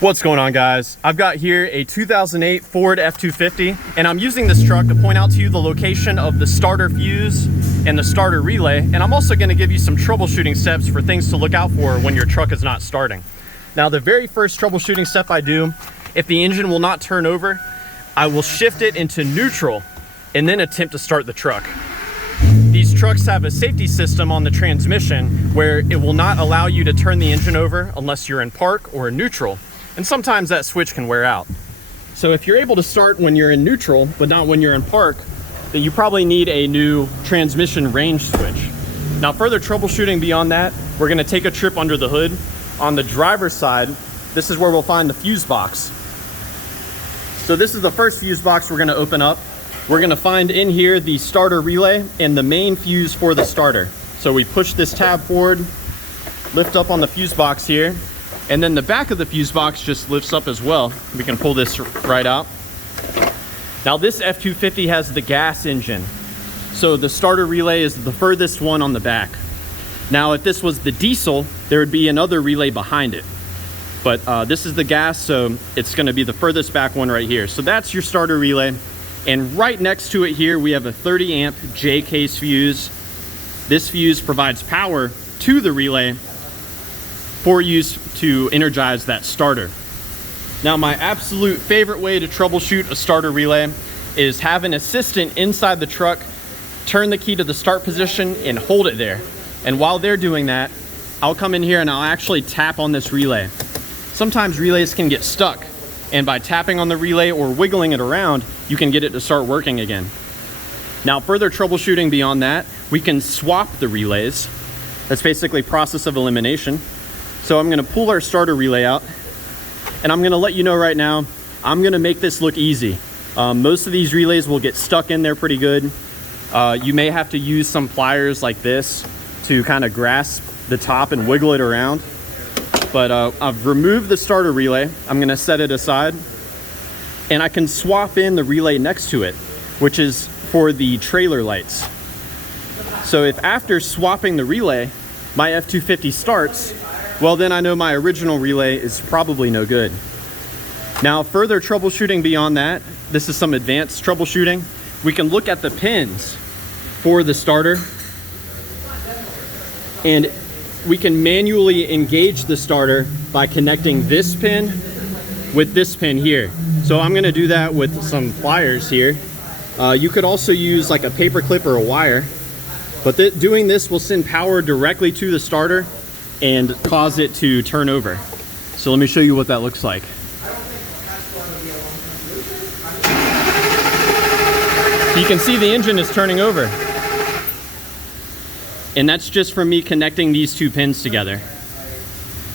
What's going on, guys? I've got here a 2008 Ford F250, and I'm using this truck to point out to you the location of the starter fuse and the starter relay, and I'm also going to give you some troubleshooting steps for things to look out for when your truck is not starting. Now, the very first troubleshooting step I do, if the engine will not turn over, I will shift it into neutral and then attempt to start the truck. These trucks have a safety system on the transmission where it will not allow you to turn the engine over unless you're in park or in neutral. And sometimes that switch can wear out. So if you're able to start when you're in neutral, but not when you're in park, then you probably need a new transmission range switch. Now, further troubleshooting beyond that, we're gonna take a trip under the hood. On the driver's side, this is where we'll find the fuse box. So this is the first fuse box we're gonna open up. We're gonna find in here the starter relay and the main fuse for the starter. So we push this tab forward, lift up on the fuse box here, and then the back of the fuse box just lifts up as well. We can pull this right out. Now, this F250 has the gas engine, so the starter relay is the furthest one on the back. Now, if this was the diesel, there would be another relay behind it. But this is the gas, so it's gonna be the furthest back one right here. So that's your starter relay. And right next to it here, we have a 30 amp J-case fuse. This fuse provides power to the relay for use to energize that starter. Now, my absolute favorite way to troubleshoot a starter relay is have an assistant inside the truck turn the key to the start position and hold it there. And while they're doing that, I'll come in here and I'll actually tap on this relay. Sometimes relays can get stuck, and by tapping on the relay or wiggling it around, you can get it to start working again. Now, further troubleshooting beyond that, we can swap the relays. That's basically process of elimination. So I'm gonna pull our starter relay out, and I'm gonna let you know right now, I'm gonna make this look easy. Most of these relays will get stuck in there pretty good. You may have to use some pliers like this to kind of grasp the top and wiggle it around. But I've removed the starter relay. I'm gonna set it aside, and I can swap in the relay next to it, which is for the trailer lights. So if after swapping the relay, my F250 starts, well, then I know my original relay is probably no good. Now, further troubleshooting beyond that, this is some advanced troubleshooting. We can look at the pins for the starter, and we can manually engage the starter by connecting this pin with this pin here. So I'm gonna do that with some pliers here. You could also use like a paper clip or a wire, but doing this will send power directly to the starter and cause it to turn over. So let me show you what that looks like. You can see the engine is turning over. And that's just from me connecting these two pins together.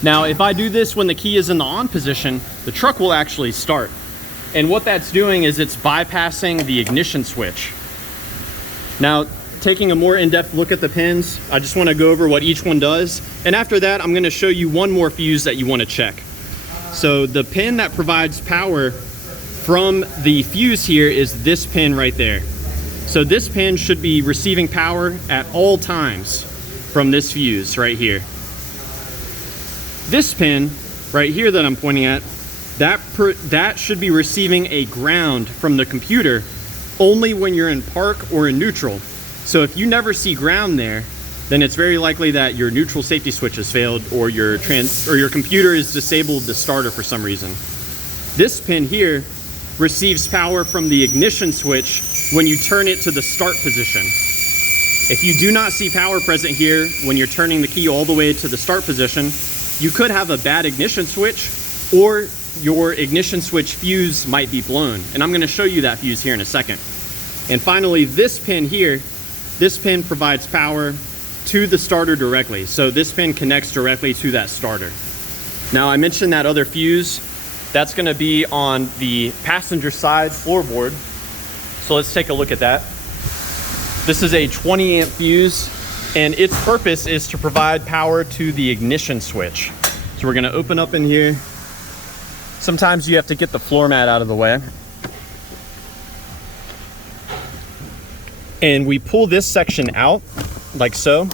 Now, if I do this when the key is in the on position, the truck will actually start. And what that's doing is it's bypassing the ignition switch. Now, taking a more in-depth look at the pins, I just want to go over what each one does. And after that, I'm going to show you one more fuse that you want to check. So the pin that provides power from the fuse here is this pin right there. So this pin should be receiving power at all times from this fuse right here. This pin right here that I'm pointing at, that should be receiving a ground from the computer only when you're in park or in neutral. So if you never see ground there, then it's very likely that your neutral safety switch has failed, or your computer is disabled the starter for some reason. This pin here receives power from the ignition switch when you turn it to the start position. If you do not see power present here when you're turning the key all the way to the start position, you could have a bad ignition switch, or your ignition switch fuse might be blown. And I'm gonna show you that fuse here in a second. And finally, this pin here, this pin provides power to the starter directly. So this pin connects directly to that starter. Now, I mentioned that other fuse, that's gonna be on the passenger side floorboard. So let's take a look at that. This is a 20 amp fuse, and its purpose is to provide power to the ignition switch. So we're gonna open up in here. Sometimes you have to get the floor mat out of the way. And we pull this section out like so.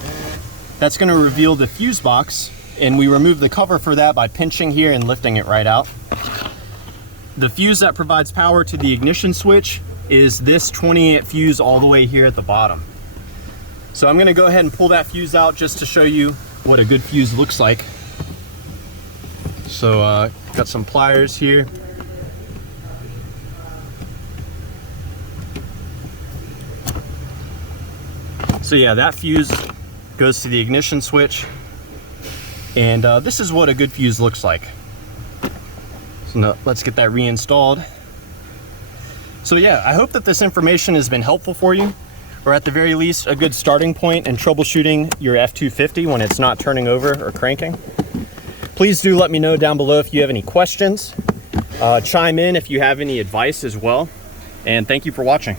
That's gonna reveal the fuse box. And we remove the cover for that by pinching here and lifting it right out. The fuse that provides power to the ignition switch is this 20-amp fuse all the way here at the bottom. So I'm gonna go ahead and pull that fuse out just to show you what a good fuse looks like. So got some pliers here. So yeah, that fuse goes to the ignition switch. And this is what a good fuse looks like. So now, let's get that reinstalled. So yeah, I hope that this information has been helpful for you, or at the very least, a good starting point in troubleshooting your F250 when it's not turning over or cranking. Please do let me know down below if you have any questions. Chime in if you have any advice as well. And thank you for watching.